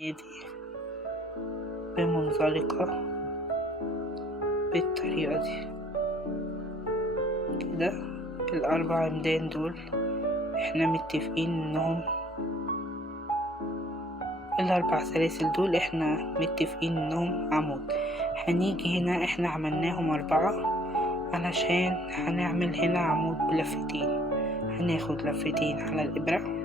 ايدي بمنزلقة بالطريقة دي كده. الأربع عمدان دول احنا متفقين انهم الأربع سلاسل دول احنا متفقين انهم عمود. هنيجي هنا احنا عملناهم 4 علشان هنعمل هنا عمود بلفتين. هناخد لفتين على الإبرة،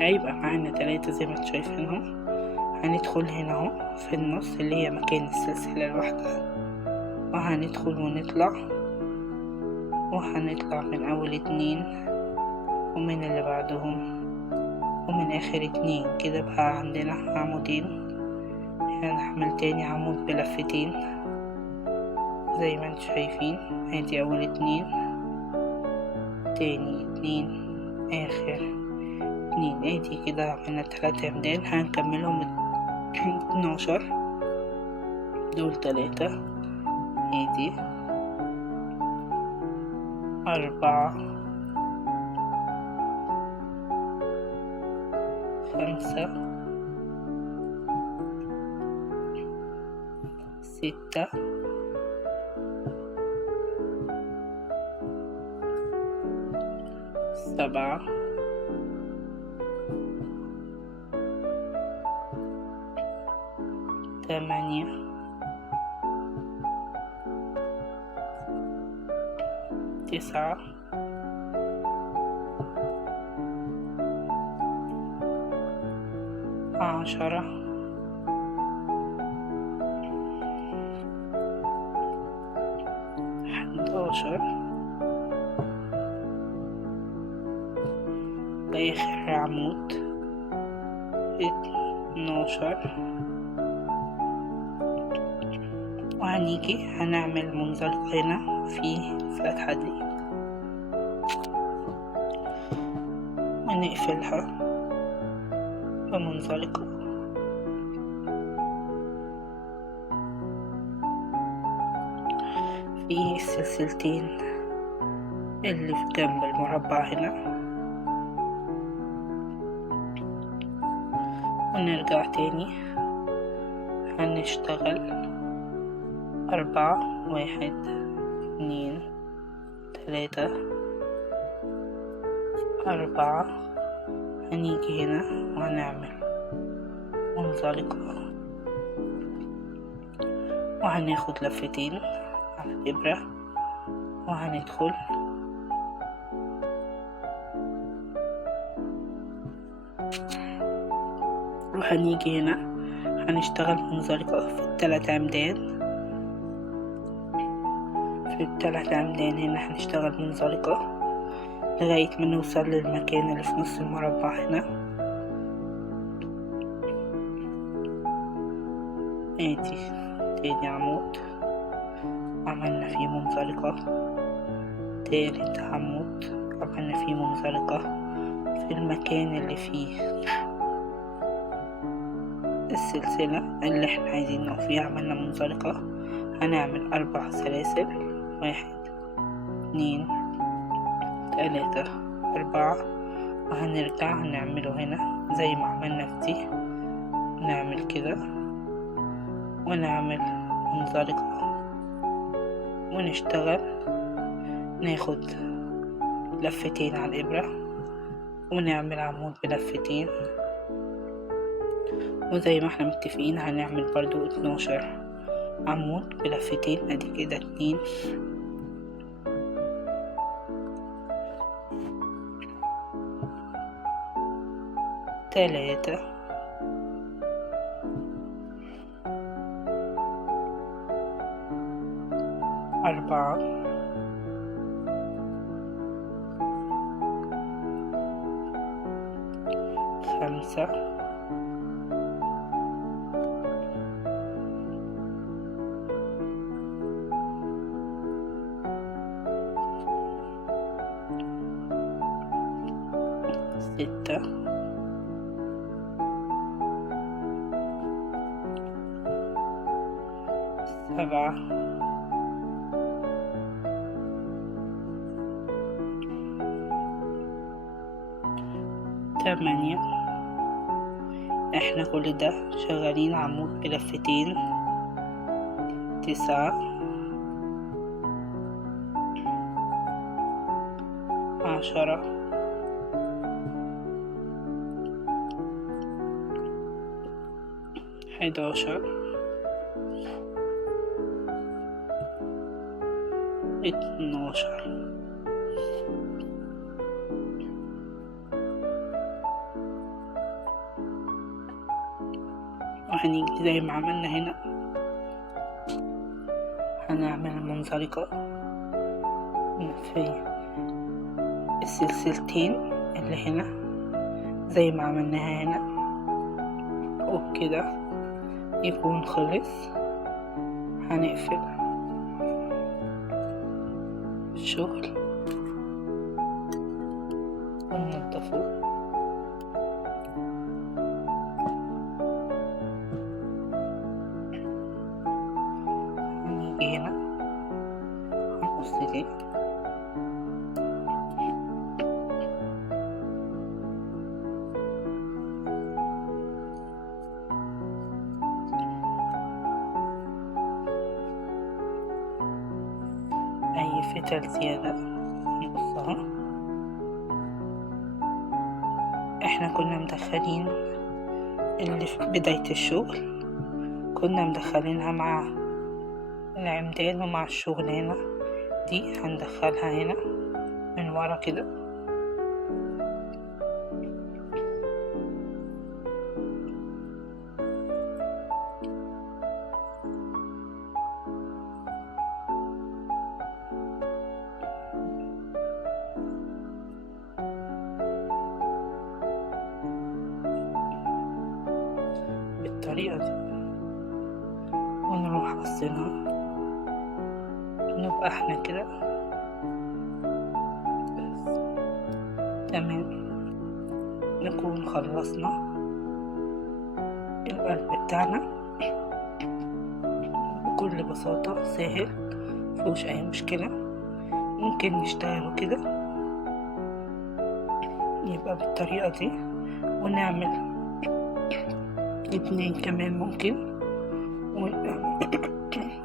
هيبقى معانا 3 زي ما انتوا شايفينهم. هندخل هنا اهو في النص اللي هي مكان السلسلة الواحدة، وهندخل ونطلع، وهنطلع من أول 2 ومن اللي بعدهم ومن آخر 2 كده بقى عندنا عمودين. هنعمل تاني عمود بلفتين زي ما انتوا شايفين. ادي أول 2، تاني 2، آخر 2. ادي كده عملنا 3 عمدان. هنكملهم 12 دول 3. ادي 4 5 6 7 8 9 10 11 آخر عمود 12. وهنيجي هنعمل منزلق هنا في الفتحة دي ونقفلها بمنزلقة. في السلسلتين اللي في جنب المربع هنا، ونرجع تاني هنشتغل 4 1 2 3 4. هنيجي هنا وهنعمل منزلقة وهناخد لفتين على الإبرة وهندخل وهنيجي هنا هنشتغل منزلقة في ال3 عمدان. في ال3 عمدان هنا هنشتغل منزلقة لغاية ما نوصل للمكان اللي في نص المربع هنا. ادي تاني عمود عملنا فيه منزلقة، تالت عمود عملنا فيه منزلقة في المكان اللي فيه السلسلة اللي احنا عايزين نقف فيها. عملنا منزلقة. هنعمل 4 سلاسل 1 2 3 4. وهنرجع هنعمله هنا زي ما عملنا في دي. نعمل كده ونعمل منزلقة ونشتغل، ناخد لفتين على الإبرة ونعمل عمود بلفتين. وزي ما احنا متفقين هنعمل برضو 12 عمود بلفتين. ادي كده 2 3 4 5 6 7 8. احنا احنا كل ده شغالين عمود بلفتين 9 10 11 12 وهنيجي زي ما عملنا هنا هنعمل منزلقة في السلسلتين اللي هنا زي ما عملناها هنا، وبكده يكون خلص. هنقفل الشغل وننضفه. هنيجي هنا هنقص دي أي فتل زيادة نقصها. احنا كنا مدخلين اللي في بداية الشغل كنا مدخلينها مع العمدان ومع الشغلانة دي، هندخلها هنا من ورا كده. بالطريقة دي ونروح قصينها، نبقى احنا كده تمام. نكون خلصنا القلب بتاعنا بكل بساطة، سهل مفيهوش اي مشكلة. ممكن نشتغله كده يبقى بالطريقة دي، ونعمل 2 كمان ممكن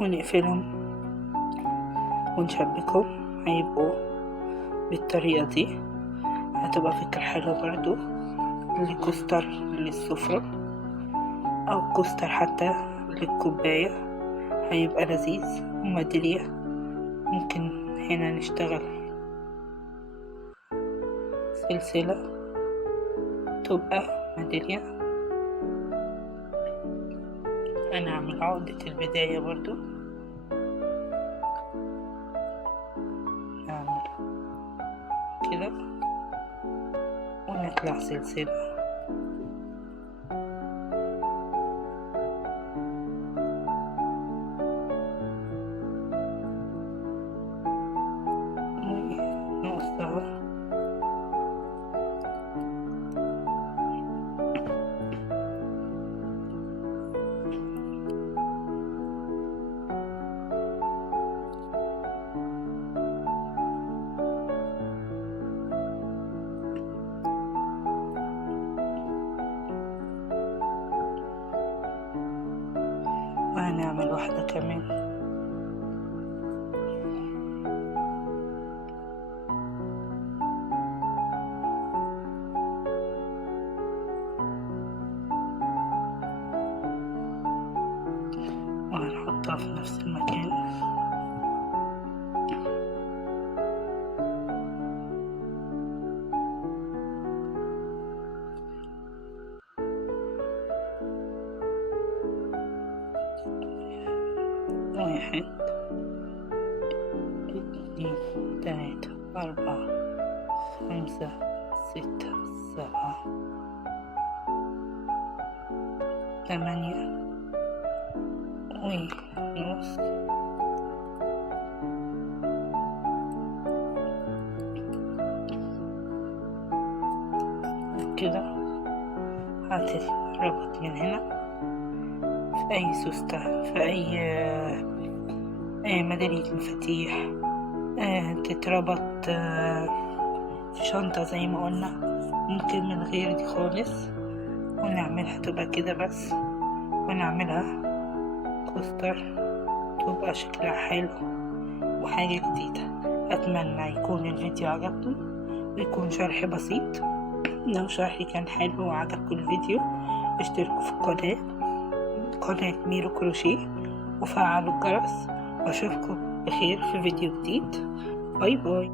ونقفلهم ونشبكهم، هيبقوا بالطريقة دي. هتبقى فكرة حلوة برضو لكوستر للسفرة أو كوستر حتى للكوباية، هيبقى لذيذ وميدالية. ممكن هنا نشتغل سلسلة تبقى ميدالية. هنعمل عقدة البداية برضو، نعمل كده ونطلع سلسلة ونقصها. وهنعمل واحدة كمان. وهنحطها في نفس المكان. واحد 2 3 4 5 6 7 8 ونص. كده هتربط من هنا في أي سوستة، في أي ميدالية مفاتيح، تتربط في شنطة زي ما قلنا. ممكن من غير دي خالص، ونعملها تبقى كده بس، ونعملها كوستر تبقى شكلها حلو وحاجة جديدة. أتمنى يكون الفيديو عجبكم ويكون شرح بسيط. لو شرحي كان حلو وعجبكم الفيديو اشتركوا في قناة ميرو كروشيه وفعلوا الجرس، واشوفكم بخير في فيديو جديد. باي باي.